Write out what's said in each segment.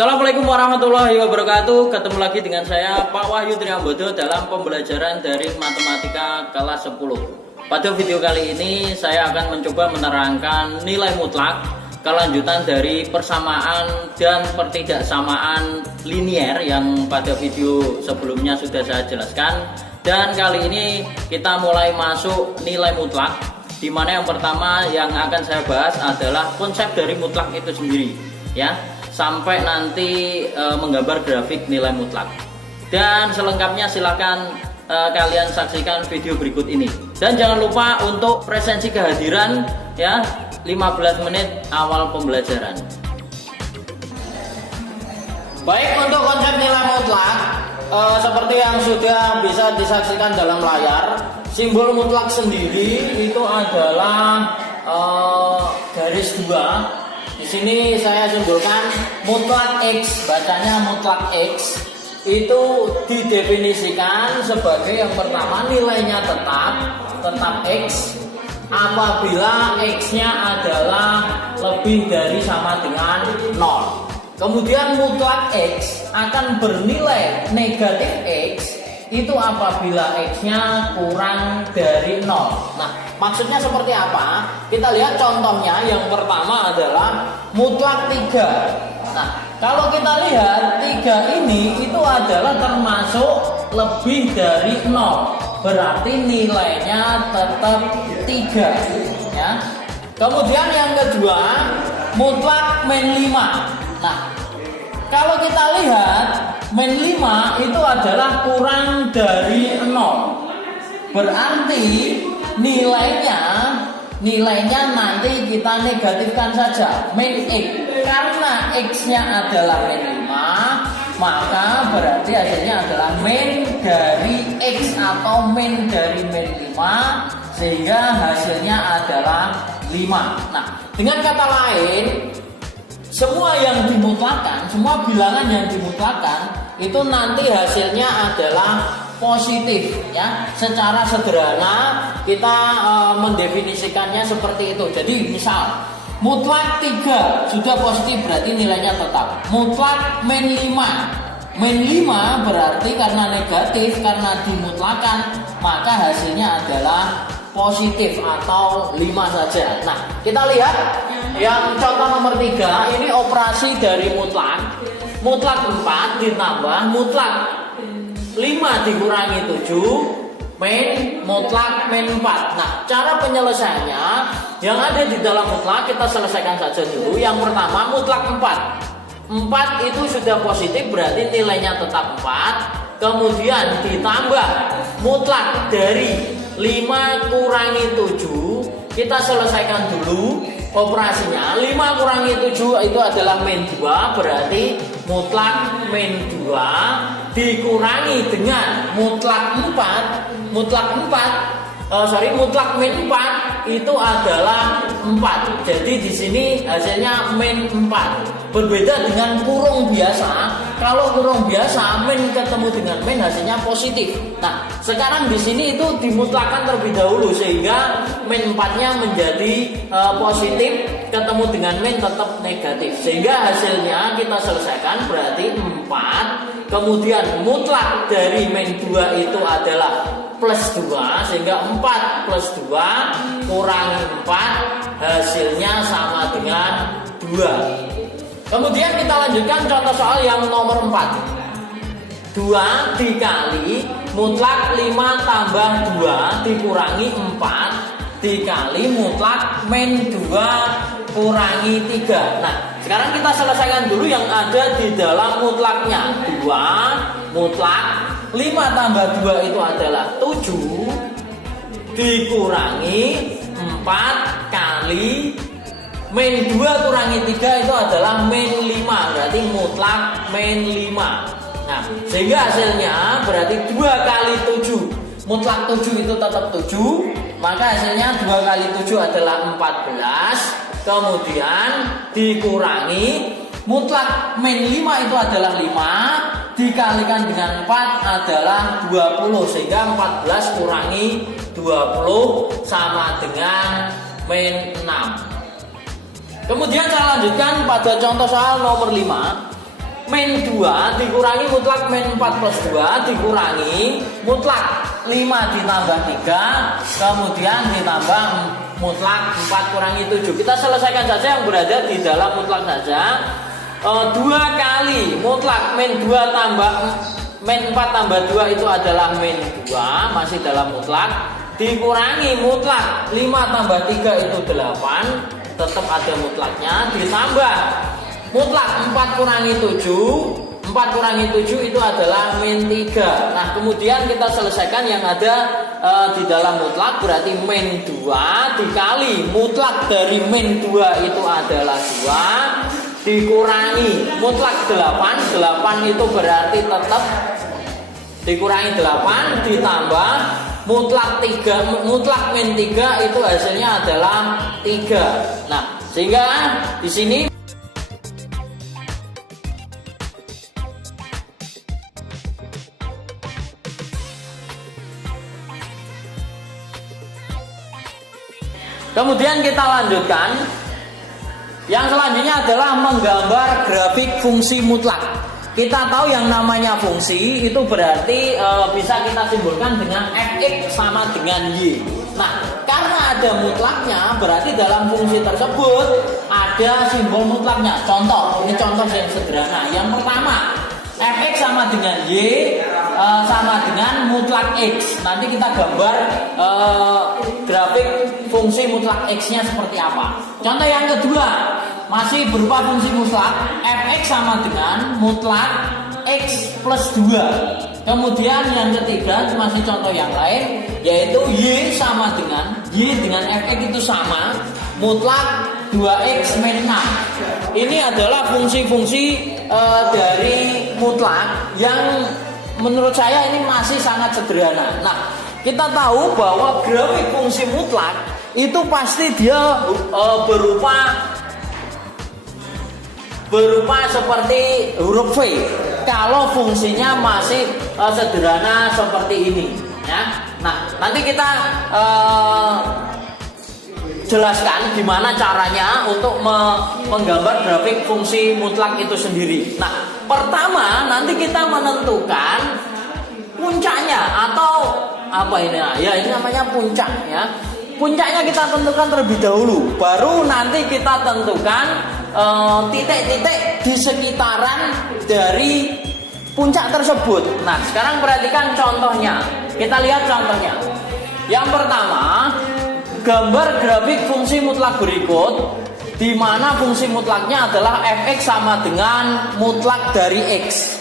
Assalamualaikum warahmatullahi wabarakatuh. Ketemu lagi dengan saya Pak Wahyu Triambodo dalam pembelajaran dari matematika kelas 10. Pada video kali ini saya akan mencoba menerangkan nilai mutlak kelanjutan dari persamaan dan pertidaksamaan linier yang pada video sebelumnya sudah saya jelaskan. Dan kali ini kita mulai masuk nilai mutlak, di mana yang pertama yang akan saya bahas adalah konsep dari mutlak itu sendiri, ya, sampai nanti menggambar grafik nilai mutlak. Dan selengkapnya silakan kalian saksikan video berikut ini. Dan jangan lupa untuk presensi kehadiran, ya, 15 menit awal pembelajaran. Baik, untuk konsep nilai mutlak seperti yang sudah bisa disaksikan dalam layar, simbol mutlak sendiri itu adalah garis 2. Di sini saya simbolkan mutlak X, bacanya mutlak X. Itu didefinisikan sebagai yang pertama nilainya tetap X apabila X-nya adalah lebih dari sama dengan 0. Kemudian mutlak X akan bernilai negatif X itu apabila X-nya kurang dari 0. Nah, maksudnya seperti apa? Kita lihat contohnya. Yang pertama adalah mutlak 3. Nah, kalau kita lihat 3 ini itu adalah termasuk lebih dari 0. Berarti nilainya tetap 3, ya. Kemudian yang kedua, mutlak min 5. Nah, kalau kita lihat min 5 itu adalah kurang dari 0. Berarti nilainya nanti kita negatifkan saja, min X. Karena X-nya adalah min 5, maka berarti hasilnya adalah min dari X atau min dari min 5, sehingga hasilnya adalah 5. Nah, dengan kata lain, semua yang dimutlakan, semua bilangan yang dimutlakan itu nanti hasilnya adalah positif, ya. Secara sederhana kita mendefinisikannya seperti itu. Jadi misal mutlak 3 sudah positif berarti nilainya tetap. Mutlak min 5. Min 5 berarti karena negatif, karena dimutlakan, maka hasilnya adalah positif atau 5 saja. Nah, kita lihat yang contoh nomor 3, ini operasi dari mutlak. Mutlak 4 ditambah mutlak 5 dikurangi 7 min mutlak min 4. Nah, cara penyelesaiannya yang ada di dalam mutlak kita selesaikan saja dulu. Yang pertama mutlak 4. 4 itu sudah positif berarti nilainya tetap 4. Kemudian ditambah mutlak dari 5 kurangi 7. Kita selesaikan dulu operasinya. 5 kurangi 7 itu adalah min 2. Berarti mutlak min 2 dikurangi dengan mutlak 4. Mutlak min 4 itu adalah 4. Jadi di sini hasilnya min 4. Berbeda dengan kurung biasa. Kalau kurung biasa min ketemu dengan min hasilnya positif. Nah, sekarang di sini itu dimutlakan terlebih dahulu sehingga min 4-nya menjadi positif, ketemu dengan min tetap negatif. Sehingga hasilnya kita selesaikan berarti 4. Kemudian mutlak dari min 2 itu adalah plus 2, sehingga 4 plus 2 kurangi 4 hasilnya sama dengan 2. Kemudian kita lanjutkan contoh soal yang nomor 4. 2 dikali mutlak 5 tambah 2 dikurangi 4 dikali mutlak min 2 kurangi 3. Nah, sekarang kita selesaikan dulu yang ada di dalam mutlaknya. 2 mutlak 5 tambah 2 itu adalah 7 dikurangi 4 kali min 2 kurangi 3 itu adalah min 5. Berarti mutlak min 5. Nah, sehingga hasilnya berarti 2 kali 7. Mutlak 7 itu tetap 7. Maka hasilnya 2 kali 7 adalah 14. Kemudian dikurangi mutlak min 5 itu adalah 5 dikalikan dengan 4 adalah 20, sehingga 14 kurangi 20 sama dengan min 6. Kemudian saya lanjutkan pada contoh soal nomor 5. min 2 dikurangi mutlak min 4 plus 2 dikurangi mutlak 5 ditambah 3 kemudian ditambah mutlak 4 kurangi 7. Kita selesaikan saja yang berada di dalam mutlak saja. 2 kali mutlak min 2 tambah min 4 tambah 2 itu adalah min 2, masih dalam mutlak, dikurangi mutlak 5 tambah 3 itu 8, tetap ada mutlaknya, ditambah mutlak 4 kurangi 7, 4 kurangi 7 itu adalah min 3. Nah kemudian kita selesaikan yang ada di dalam mutlak, berarti min 2 dikali mutlak dari min 2 itu adalah 2 dikurangi mutlak 8 itu berarti tetap dikurangi 8 ditambah mutlak 3, mutlak min 3 itu hasilnya adalah 3. Nah sehingga di sini kemudian kita lanjutkan. Yang selanjutnya adalah menggambar grafik fungsi mutlak. Kita tahu yang namanya fungsi itu berarti bisa kita simbolkan dengan fx sama dengan y. Nah, karena ada mutlaknya, berarti dalam fungsi tersebut ada simbol mutlaknya. Contoh, ini contoh yang sederhana. Yang pertama, fx sama dengan y sama dengan mutlak x. Nanti kita gambar grafik fungsi mutlak x-nya seperti apa. Contoh yang kedua, masih berupa fungsi mutlak, fx sama dengan mutlak x plus 2. Kemudian yang ketiga, masih contoh yang lain, yaitu y sama dengan y dengan fx itu sama mutlak 2x min 6. Ini adalah fungsi-fungsi dari mutlak yang menurut saya ini masih sangat sederhana. Nah, kita tahu bahwa grafik fungsi mutlak itu pasti dia berupa seperti huruf V. Kalau fungsinya masih sederhana seperti ini, ya. Nah, nanti kita jelaskan gimana caranya untuk menggambar grafik fungsi mutlak itu sendiri. Nah, pertama nanti kita menentukan puncaknya atau apa ini? Ya, ini namanya puncak, ya. Puncaknya kita tentukan terlebih dahulu, baru nanti kita tentukan titik-titik di sekitaran dari puncak tersebut. Nah, sekarang perhatikan contohnya. Kita lihat contohnya. Yang pertama, gambar grafik fungsi mutlak berikut, di mana fungsi mutlaknya adalah fx sama dengan mutlak dari x.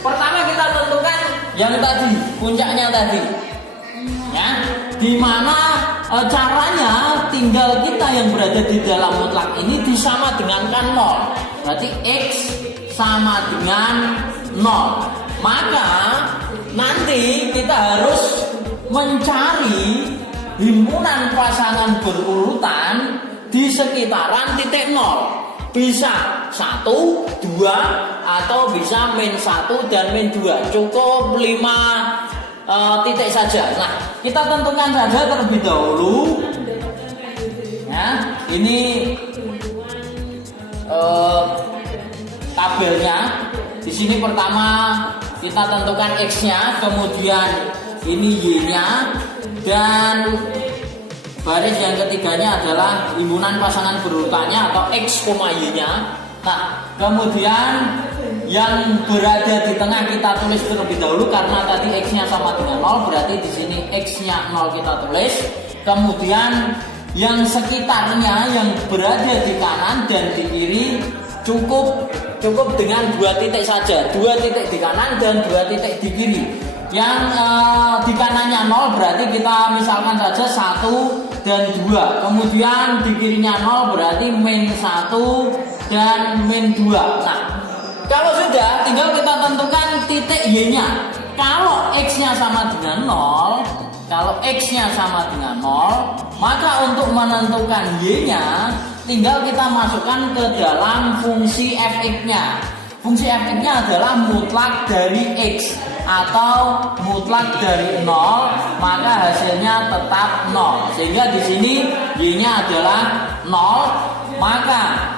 Pertama kita tentukan yang tadi, puncaknya tadi, ya. Di mana caranya tinggal kita yang berada di dalam mutlak ini disama dengankan 0. Berarti x sama dengan 0. Maka nanti kita harus mencari himpunan pasangan berurutan di sekitaran titik 0. Bisa 1, 2 atau bisa min 1 dan min 2. Cukup 5 titik saja. Nah, kita tentukan saja terlebih dahulu. Ya, ini tabelnya. Di sini pertama kita tentukan x-nya, kemudian ini y-nya, dan baris yang ketiganya adalah himpunan pasangan berurutannya atau x, y-nya. Nah, kemudian yang berada di tengah kita tulis terlebih dahulu karena tadi x-nya sama dengan 0, berarti di sini x-nya 0 kita tulis. Kemudian yang sekitarnya yang berada di kanan dan di kiri cukup dengan 2 titik saja, 2 titik di kanan dan 2 titik di kiri. Yang di kanannya 0 berarti kita misalkan saja 1 dan 2. Kemudian di kirinya 0 berarti min 1 dan min 2. Nah, kalau sudah tinggal kita tentukan titik y-nya. Kalau x-nya sama dengan 0, maka untuk menentukan y-nya tinggal kita masukkan ke dalam fungsi fx-nya. Fungsi fx-nya adalah mutlak dari x atau mutlak dari 0, maka hasilnya tetap 0. Sehingga di sini y-nya adalah 0, maka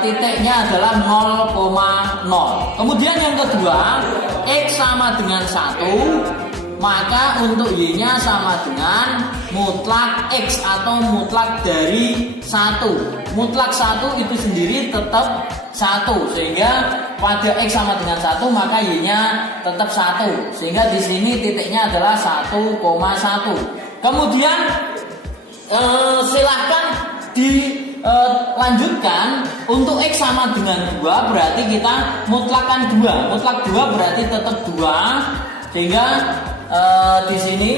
titiknya adalah 0,0. 0. Kemudian yang kedua, X sama dengan 1, maka untuk Y-nya sama dengan mutlak X atau mutlak dari 1. Mutlak 1 itu sendiri tetap 1, sehingga pada X sama dengan 1 maka Y-nya tetap 1, sehingga di sini titiknya adalah 1,1. Kemudian silahkan dilanjutkan untuk X sama dengan 2, berarti kita mutlakkan 2. Mutlak 2 berarti tetap 2, sehingga di sini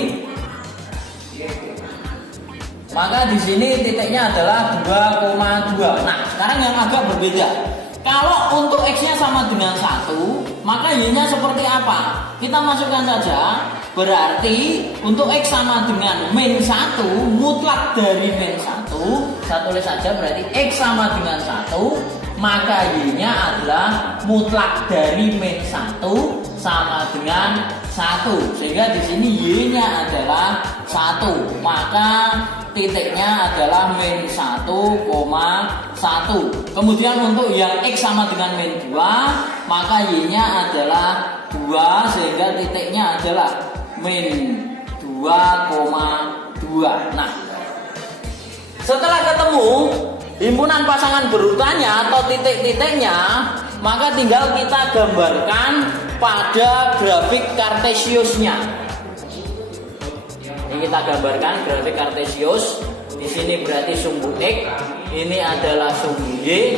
maka di sini titiknya adalah 2,2. Nah, sekarang yang agak berbeda. Kalau untuk X-nya sama dengan 1, maka Y-nya seperti apa? Kita masukkan saja. Berarti untuk X sama dengan min 1, mutlak dari min 1, saya tulis saja berarti X sama dengan 1, maka Y-nya adalah mutlak dari min 1 sama dengan 1. Sehingga di sini Y-nya adalah 1, maka titiknya adalah min 1,1. Kemudian untuk yang X sama dengan min 2, maka Y-nya adalah 2, sehingga titiknya adalah min 2,2. Nah, setelah ketemu himpunan pasangan berurutannya atau titik-titiknya, maka tinggal kita gambarkan pada grafik kartesiusnya. Ini kita gambarkan grafik kartesius. Di sini berarti sumbu X, ini adalah sumbu Y,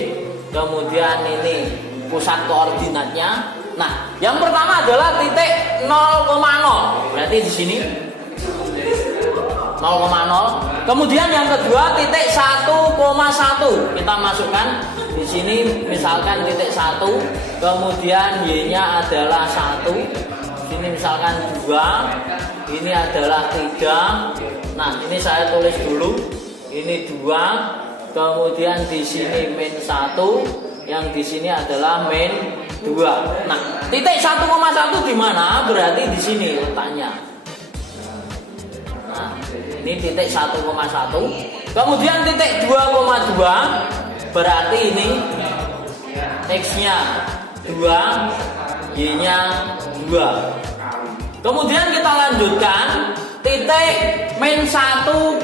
kemudian ini pusat koordinatnya. Nah, yang pertama adalah titik 0,0. Berarti di sini 0,0. Kemudian yang kedua titik 1,1. Kita masukkan di sini misalkan titik 1, kemudian Y-nya adalah 1. Sini misalkan 2, ini adalah 3. Nah, ini saya tulis dulu. Ini 2, kemudian di sini min 1, yang di sini adalah min 2. Nah, titik 1,1 di mana? Berarti di sini letaknya. Nah, ini titik 1,1. Kemudian titik 2,2 berarti ini X-nya 2, Y-nya 2. Kemudian kita lanjutkan titik min 1,1.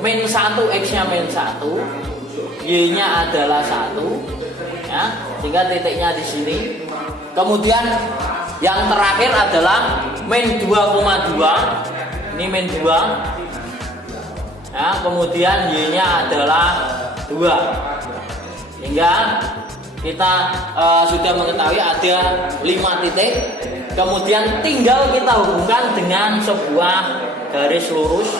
Min 1, X-nya min 1, Y-nya adalah 1. Ya, sehingga titiknya di sini. Kemudian yang terakhir adalah min 2,2. Ini min 2. Ya, kemudian Y-nya adalah 2. Hingga kita sudah mengetahui ada 5 titik. Kemudian tinggal kita hubungkan dengan sebuah garis lurus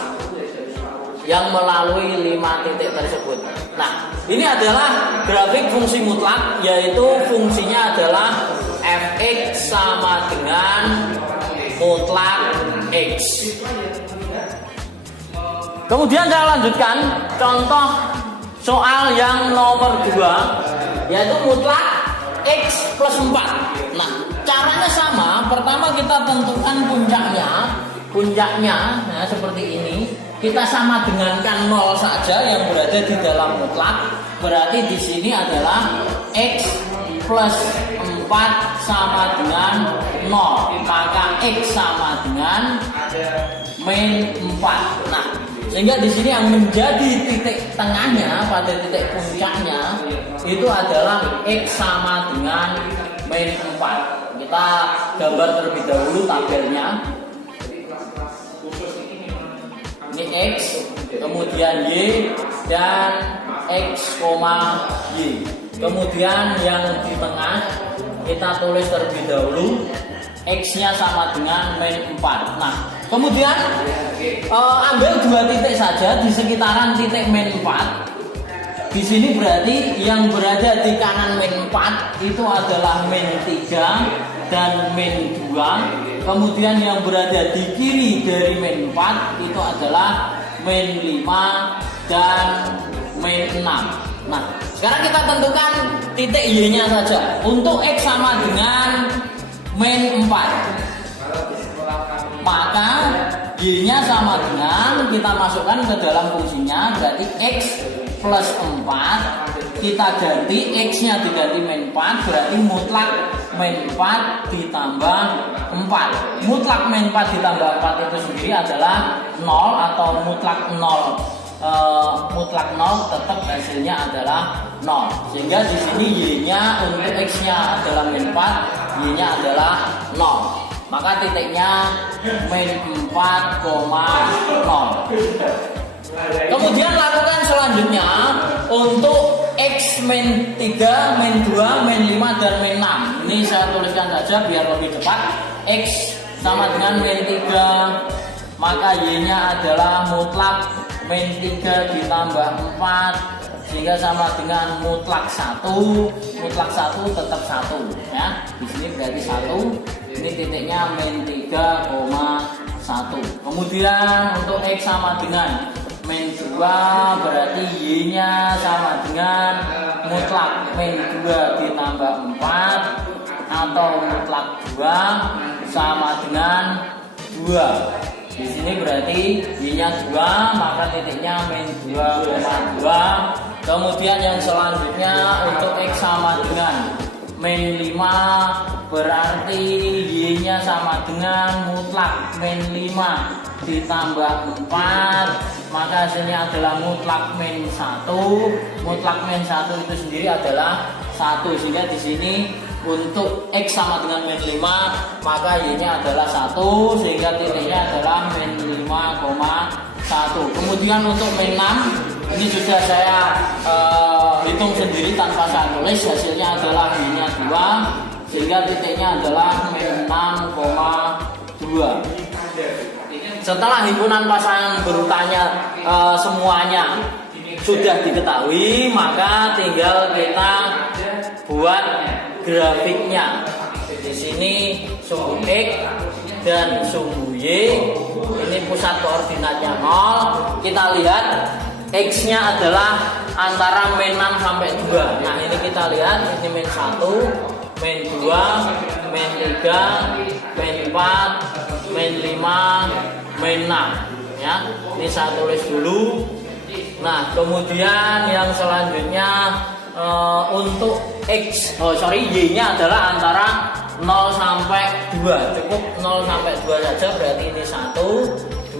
yang melalui 5 titik tersebut. Nah, ini adalah grafik fungsi mutlak, yaitu fungsinya adalah fx sama dengan mutlak x. Kemudian saya lanjutkan contoh soal yang nomor 2, yaitu mutlak x plus 4. Nah, caranya sama. Pertama kita tentukan puncaknya nah, seperti ini. Kita sama dengankan 0 saja yang berada di dalam mutlak. Berarti di sini adalah x plus 4 sama dengan 0. Maka x sama dengan min 4. Nah, sehingga di sini yang menjadi titik tengahnya pada titik puncaknya itu adalah x sama dengan min 4. Kita gambar terlebih dahulu tabelnya. Ini X, kemudian Y, dan X, Y. Kemudian yang di tengah kita tulis terlebih dahulu X-nya sama dengan min 4. Nah, kemudian ambil 2 titik saja di sekitaran titik min 4. Di sini berarti yang berada di kanan min 4 itu adalah min 3 dan min 2. Kemudian yang berada di kiri dari min 4 itu adalah min 5 dan min 6. Nah, sekarang kita tentukan titik Y-nya saja. Untuk X sama dengan min 4, maka Y-nya sama dengan, kita masukkan ke dalam fungsinya, berarti X plus 4 kita ganti X-nya diganti min 4, berarti mutlak min 4 ditambah 4. Mutlak min 4 ditambah 4 itu sendiri adalah 0 atau mutlak 0. Mutlak 0 tetap hasilnya adalah 0. Sehingga di sini Y-nya untuk X-nya adalah min 4, Y-nya adalah 0. Maka titiknya min 4,0. Kemudian lakukan selanjutnya untuk X min 3, min 2, min 5, dan min 6. Ini saya tuliskan saja biar lebih cepat. X sama dengan min 3, maka Y-nya adalah mutlak min 3 ditambah 4, sehingga sama dengan mutlak 1. Mutlak 1 tetap 1 ya. Di sini berarti 1. Ini titiknya min 3,1. Kemudian untuk X sama dengan min 2, berarti Y-nya sama dengan mutlak min 2 ditambah 4, atau mutlak 2 sama dengan 2. Di sini berarti Y-nya 2, maka titiknya min 2,2. Kemudian yang selanjutnya untuk X sama dengan min 5, berarti Y-nya sama dengan mutlak min 5 ditambah 4, maka hasilnya adalah mutlak min 1. Mutlak min 1 itu sendiri adalah 1, sehingga di sini untuk X sama dengan min 5, maka Y-nya adalah 1, sehingga titiknya adalah min 5,1. Kemudian untuk min 6, ini sudah saya hitung sendiri tanpa saya tulis, hasilnya adalah Y-nya 2, sehingga titiknya adalah min 6,2. Setelah himpunan pasangan berurutannya semuanya sudah diketahui, maka tinggal kita buat grafiknya. Di sini sumbu X dan sumbu Y, ini pusat koordinatnya 0. Kita lihat X-nya adalah antara min 6 sampai 2. Nah, ini kita lihat, ini min 1, min 2, min 3, min 4, min 5, min 6 ya. Ini saya tulis dulu. Nah, kemudian yang selanjutnya untuk Y-nya adalah antara 0 sampai 2. Cukup 0 sampai 2 saja, berarti ini 1,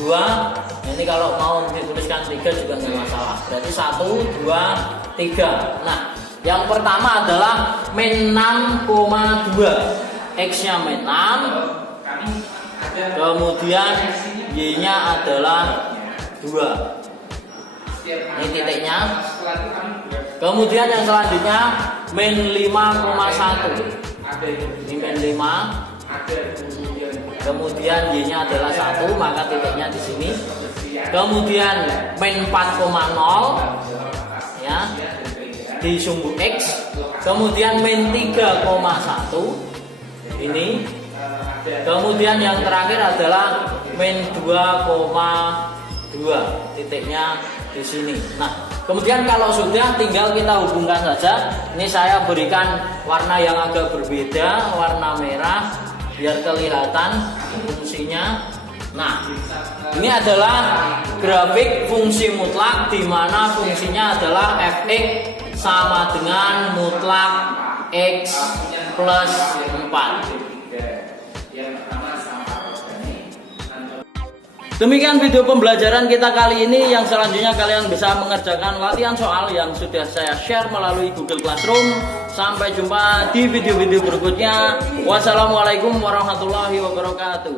2. Ini kalau mau dituliskan 3 juga nggak masalah. Berarti 1, 2, 3. Nah, yang pertama adalah min 6,2. X-nya min 6. Kemudian Y-nya adalah 2. Ini titiknya. Kemudian yang selanjutnya min 5,1. Ini min 5. Kemudian Y-nya adalah 1, maka titiknya di sini. Kemudian min 4,0 ya di sumbu X. Kemudian min 3,1 ini. Kemudian yang terakhir adalah min 2,2, titiknya di sini. Nah, kemudian kalau sudah tinggal kita hubungkan saja. Ini saya berikan warna yang agak berbeda, warna merah, biar kelihatan fungsinya. Nah, ini adalah grafik fungsi mutlak, di mana fungsinya adalah fx sama dengan mutlak x plus 4. Demikian video pembelajaran kita kali ini. Yang selanjutnya kalian bisa mengerjakan latihan soal yang sudah saya share melalui Google Classroom. Sampai jumpa di video-video berikutnya. Wassalamualaikum warahmatullahi wabarakatuh.